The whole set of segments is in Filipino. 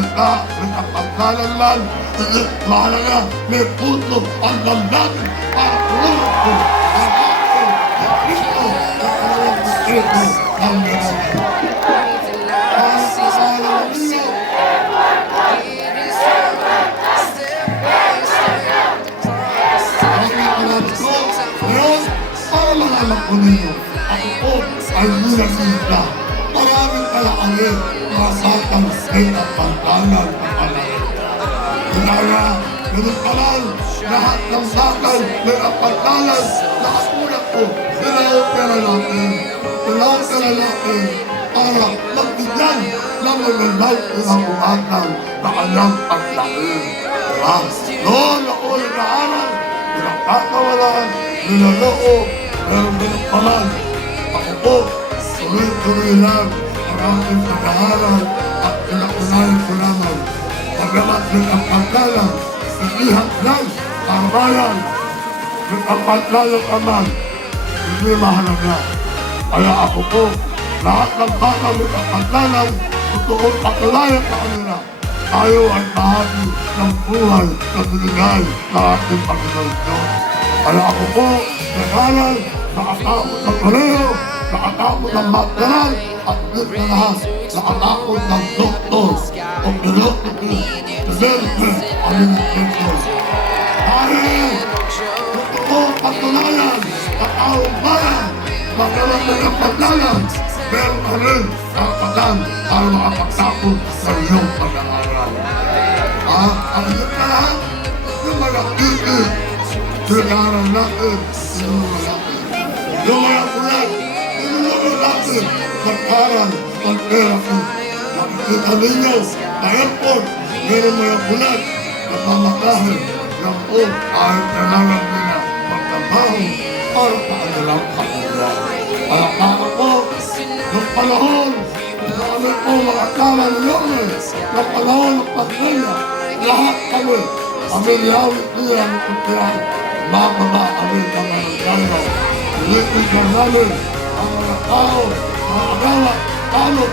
salita ng kapagkalanlan, hindi mahalaga, may puso ang damdamin para tulungan ko ang aking Kristo na kalawang Espiritu ng Diyos. Ang kasalan ninyo, ngayon, para malaman ko ninyo, ako po ay ginagita. Maraming kalakalit mga batang may napantanan na palaki. Kaya, ganun palang lahat ng batang may napantanan na katulad ko, pinahopera natin para magbigyan ng nalalaw ng umatang na kanyang paglaki. Diba? Noon ako nag-aaral, pinagkakawalan, nilaloko, pero ganun paman. Ako po, tuloy-tuloy lang ang aking pag-aaral at pinatunayan ko naman. Paglamat ng ang pagkalang, naglihat lang ang bayan ng ang pagkalang aman, hindi mahalaga. Kaya ako po, lahat ng bata ng ang pagkalang, tutuon patulayan sa kanila. Tayo ay bahagi ng buhay na binigay ng ating Panginoon Diyos. Kaya ako po, nag-aaral, nakatakot ng pareho, nakatakot ng magdaral, at dito na lahat, nakatakot ng doktor, o philosophy, philosophy, administration. Dahil, totoo patunayan, at taong bayan, magkaroon ng ang pagdalan, meron ka rin ang pagdan para makapagtakot sa iyong pag-aaral. Ang dito na lahat, yung mga kikis, pinag-aaral natin, yung mga kulat, tinulungan natin, mag-aral, mag-therapy. Nakikita ninyo, sa airport, meron mga kulat, nagmamakahin, ng kahit kailangan nila magtrabaho para paanilang kapila. Kaya para po, ng panahon, na kami po mga kaman noon, ng panahon ng pagkaya, lahat kami niyawit niya ng kumpiyan, mababa kami ng mga galaw. Pilipigan namin ang mga tao, mga agawa, talog,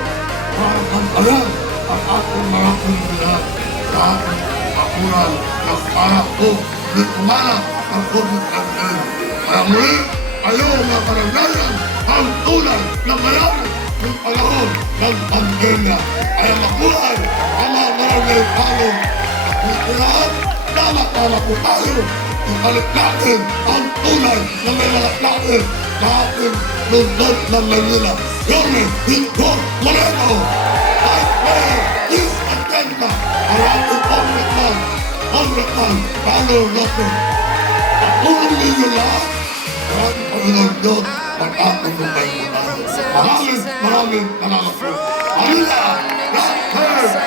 mga kantayan, ang ating mga kumpiyan sa ating kakulan ng para po hindi kumalat ang COVID-19. Kaya muli, kayo mga baranggayan, ang tulad ng marami ng panahon ng pandemya. Kaya mabuhay ang mga maraming tao. Kailangan, tama-tama po tayo. Ibalik natin ang tunay na may mga natin na ating lundot ng Manila. Yorme Hinto Moreno, Vice Mayor, East Agenda, ang ating Congressman, Paolo Lopez. Patuloy ninyo lahat, maraming Panginoon Diyos ang ating lumbay po tayo. Maraming salamat po. Manila, God first!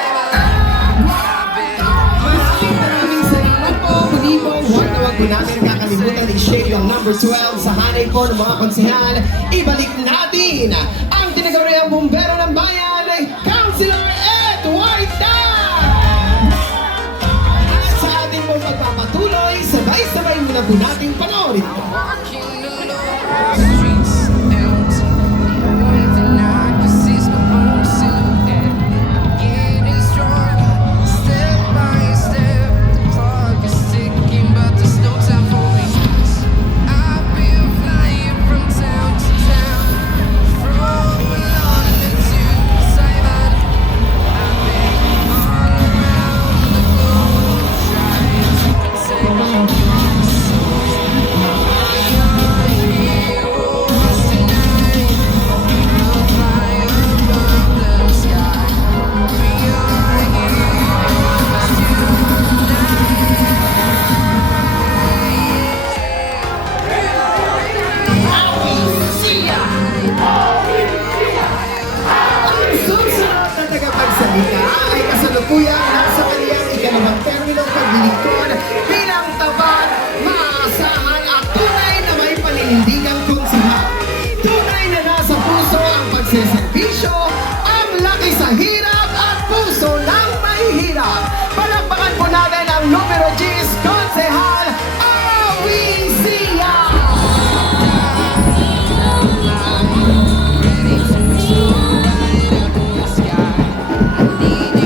Huwag po natin kakalimutan i-share yung number 12 sa hanay po ng mga konsehal. Ibalik natin ang tinaguriang bumbero ng bayan, Councilor Ed White. At sa ating pong magpapatuloy, sabay-sabay muna po natin panoorin ito. Ay kasalukuyang nasa kaniyang ikalawang termino paglilingkod bilang tapat, maasahan at tunay na may paninindigang konsehal. Tunay na nasa puso ang pagseservisyo, ang laki sa hirap at puso ng mahihirap. Palakpakan po natin ang numero 10 konsehal, Awi Sia!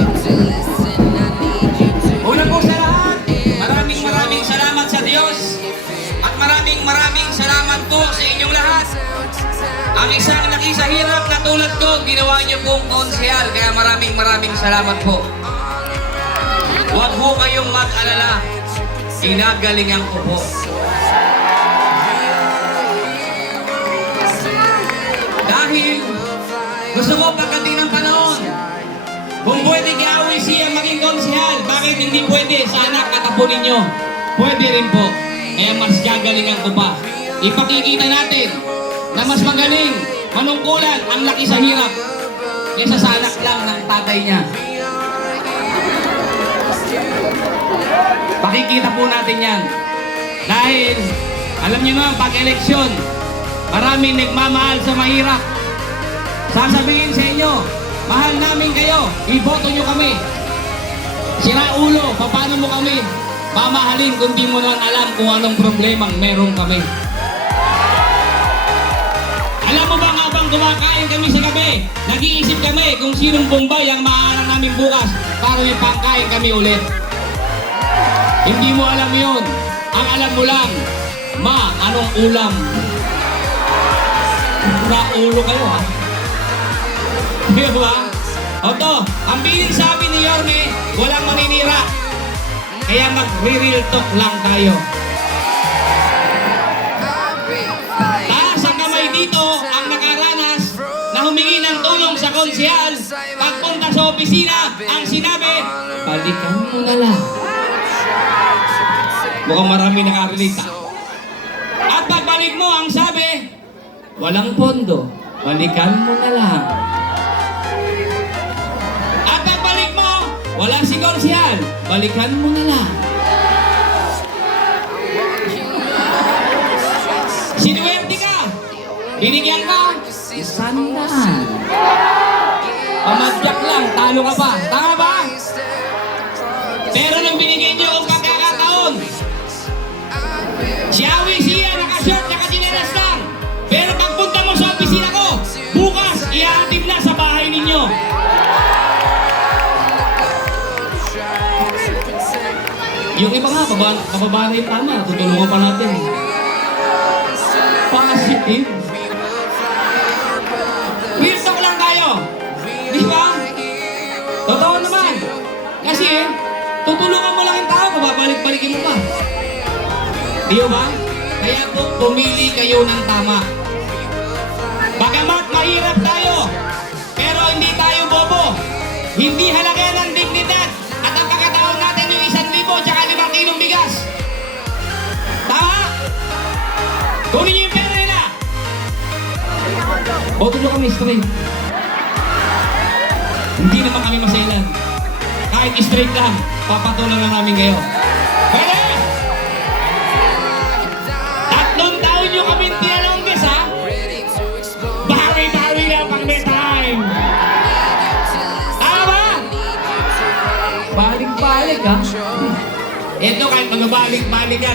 Listen. Ang isang nakisahirap na tulad ko, ginawa niyo pong konsehal. Kaya maraming salamat po. Huwag po kayong mag-alala. Ginagalingan ko po. Dahil gusto ko pagdating ng panahon, kung pwede kiaway siya maging konsehal, bakit hindi pwede sa anak at apo ninyo? Pwede rin po. Kaya mas gagalingan ko pa. Ipakikita natin na mas magaling, manungkulan ang laki sa hirap kaysa sa anak lang ng tatay niya. Pakikita po natin yan. Dahil, alam niyo naman, pag-eleksyon, maraming nagmamahal sa mahirap. Sasabihin sa inyo, mahal namin kayo, iboto nyo kami. Sira ulo, paano mo kami mamahalin kung di mo naman alam kung anong problemang meron kami. Alam mo ba nga bang kumakain kami sa gabi, nag-iisip kami kung sinong bombay ang maaarang namin bukas para may pangkain kami ulit. Hindi mo alam yun. Ang alam mo lang, ma, anong ulam? Sira ulo kayo, ha? Di ba? Oto, ang biling sabi ni Yorme, walang maninira. Kaya mag-real talk lang tayo. Taas ang kamay dito ang nakaranas na humingi ng tulong sa konsehal. Pagpunta sa opisina, ang sinabi, balikan mo na lang. Mukhang marami nakarelita. At pagbalik mo, ang sabi, walang pondo, balikan mo na lang. Wala si konsehal, balikan mo na lang. Sinuwerte ka, binigyan ka, sandaan. Pamadyak lang, talo ka pa. Tama ba? Pero nung binigyan niyo ang pagkakataon, si Awi siya nakashort, nakachinelas lang. Pero pagpunta mo sa opisina ko, bukas, ihahatid na sa bahay ninyo. Yung iba nga, pababa na yung tama. Tutulungan pa natin. Positive. Real talk lang tayo. Di ba? Totoo naman. Kasi, tutulungan mo lang yung tao, babalik-balikin mo pa. Di ba? Kaya po, pumili kayo ng tama. Bagamat mahirap tayo, pero hindi tayo bobo. Hindi halaga ng dignidad. At ang pagkataon natin yung 1,000 tsaka 5 kilong bigas. Tama? Kunin niyo yung pera nila. Boto nyo kami straight. Hindi naman kami masailan. Kahit straight lang, papatulan na namin kayo. Pwede! 3 taon nyo kami tinalongges, ha? Bari-bari lang pang may time. Balik-balik, ha? Ito kahit magbabalik-balik yan.